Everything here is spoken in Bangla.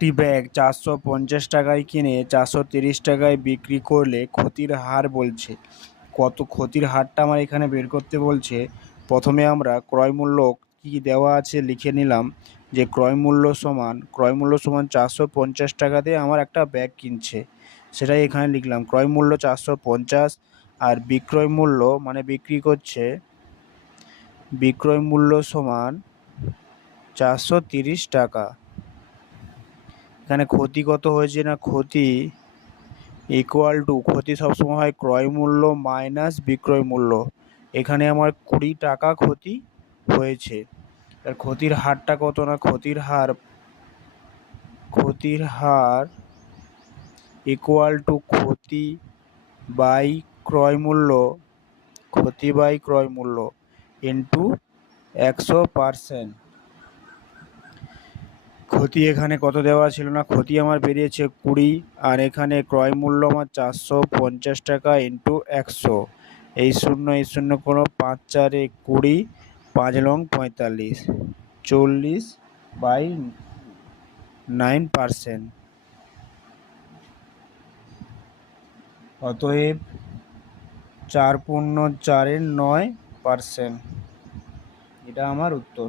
একটি ব্যাগ 450 টাকায় কিনে 430 টাকায় বিক্রি করলে ক্ষতির হার বলছে। কত ক্ষতির হারটা আমার এখানে বের করতে বলছে। প্রথমে আমরা ক্রয় মূল্য কি দেওয়া আছে লিখে নিলাম, যে ক্রয় মূল্য সমান 450 টাকাতে আমার একটা ব্যাগ কিনছে, সেটাই এখানে লিখলাম। ক্রয় মূল্য 450 আর বিক্রয় মূল্য মানে বিক্রি করছে, বিক্রয় মূল্য সমান 430 টাকা। এখানে ক্ষতি কত হয়েছে না, ক্ষতি ইকুয়াল টু, ক্ষতি সবসময় হয় ক্রয় মূল্য মাইনাস বিক্রয় মূল্য। এখানে আমার 20 টাকা ক্ষতি হয়েছে। আর ক্ষতির হারটা কত না, ক্ষতির হার ইকুয়াল টু ক্ষতি বাই ক্রয় মূল্য ইন্টু 100%। ক্ষতি এখানে কত দেওয়া ছিল না, ক্ষতি আমার বেরিয়েছে 20, আর এখানে ক্রয় মূল্য আমার 450 টাকা ইন্টু 100। এই শূন্য কোনো 5 4 20, 5 লং 45, 40/9%। অতএব 4 × 4 = 9%। এটা আমার উত্তর।